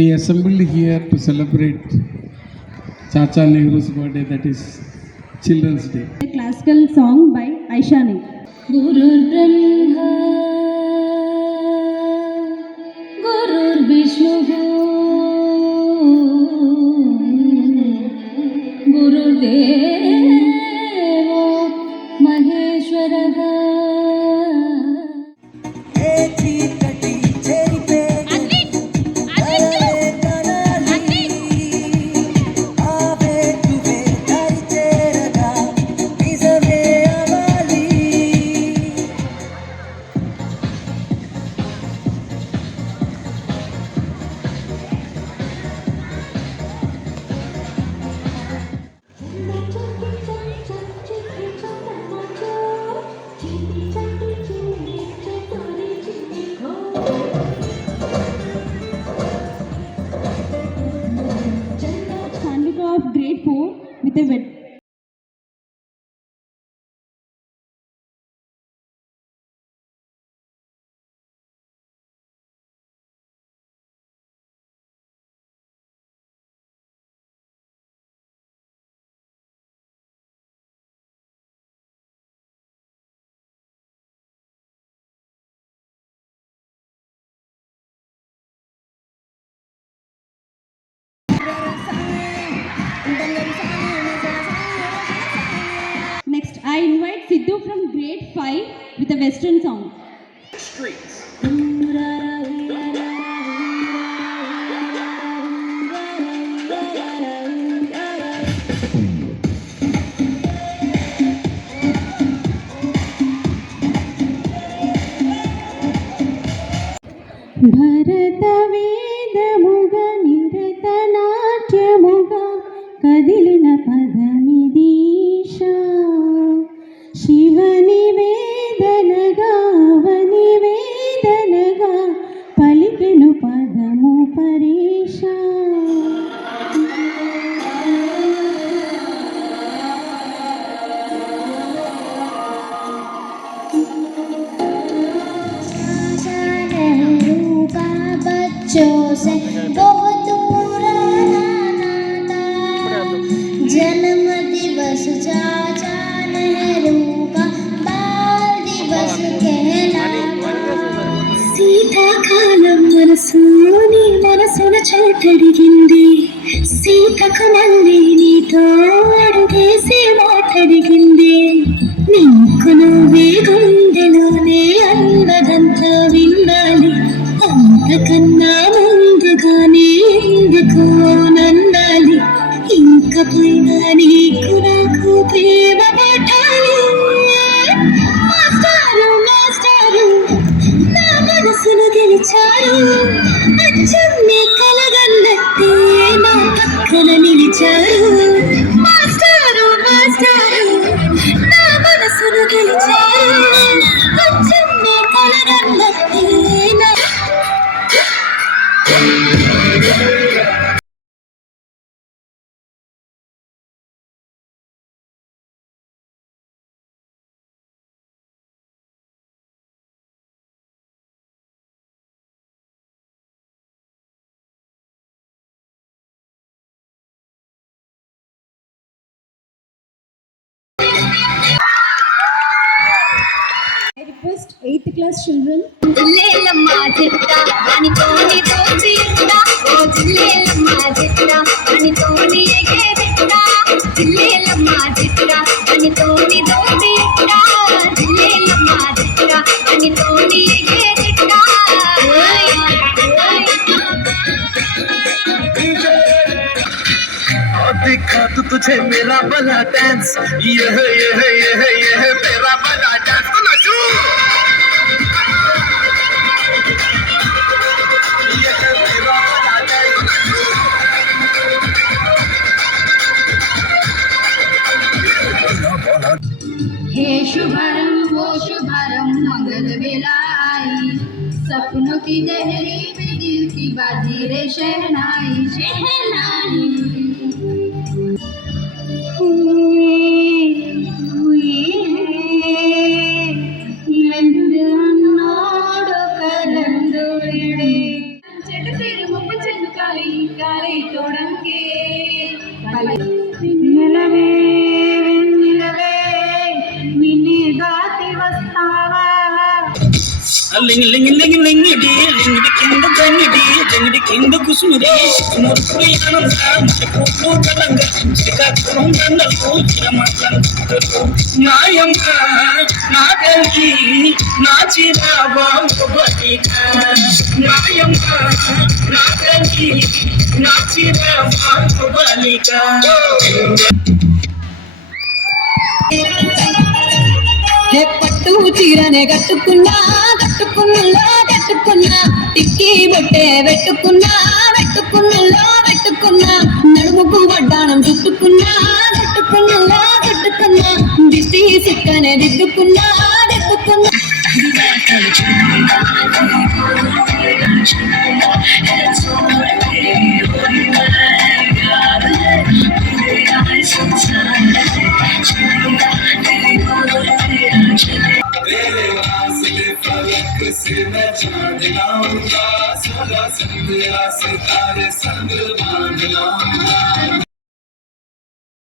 We assembled here to celebrate Chacha Nehru's birthday, that is Children's Day. A classical song by Aishani. Guru Brahma, Guru Vishnu, Guru Deva Maheshwara. Of grade 4 with a wet. Next, I invite Sidhu from grade 5 with a Western song. Streets. భరత వేదముగ నిరత నాట్యముగ కదిలిన పదమిదీశ శివని వేదనగా అవని వేదనగా పలికెను పదము పరీష. से बहुत पुराना नाता जन्म दिवस चाचा नेहरू का बाल दिवस कहलाता. శీతాకాలం మనసుని మనసున చోటడిగింది సీతకు మళ్ళీ నీతో అడుగేసి మాటడిగింది నీకు నువ్వే గుండెలోనే అన్నదంతా వినాలి అంతకన్నా ముందుగానే ఎందుకు నన్నాలి ఇంకపోయినా నీకు నాకు ప్రేమ పట్టాలి. మాస్టారు మాస్టారు నా మనసును గెలిచారు అచ్చం నీ కలగన్నట్టే నా పక్కన నిలిచారు. మాస్టారు మాస్టారు నా మనసును గెలిచారు అచ్చం నీ కలగన్నట్టే నా. I request 8th class children. Jillelamma చిత్త అనితోని పోచిత్త ఓ జిల్లేలమ్మ చిత్త అనితోని ఎగేదిత్త జిల్లేలమ్మ చిత్త అనితోని దోచిత్త జిల్లేలమ్మ చిత్త అనితోని ఎగేదిత్త. दिखा तू तुझे मेरा वाला डांस ये है मेरा वाला डांस तो नाचू. ये है मेरा वाला डांस तो नाचू. हे शुभरम वो शुभरम मंगल बेलाई सपनों की लहरी में दिल की बाजी रे शहनाई शहनाई. చెట్టు తీరు ముప్పు చెందుకాలి వెన్నెలవే వెన్నెలవే నిన్నే దాటి వస్తావా లింగ్ లింగ్ లింగ్ లింగిడి లింగిడి కింద జంగిడి జంగిడి కింద కుసుముడి మురుపు ఆనంద మురుపు కలంగ శ్రీకాకుళం దండలు చిరమట్లంటారు నాయమ్మ నా తల్లి నా చిరాబాబు బలిక నాయమ్మ నా తల్లి నా చిరాబాబు బలిక పట్టు చీరనే కట్టుకున్నా టిక్కి బొట్టే పెట్టుకున్నా నడుముకు వడ్డాణం చుట్టుకున్నా దిష్టి సిక్కనే దిద్దుకున్నా तेरे वास्ते फलक से मैं चांद लाऊंगा 16 संग सितारे संग बांध लाऊंगा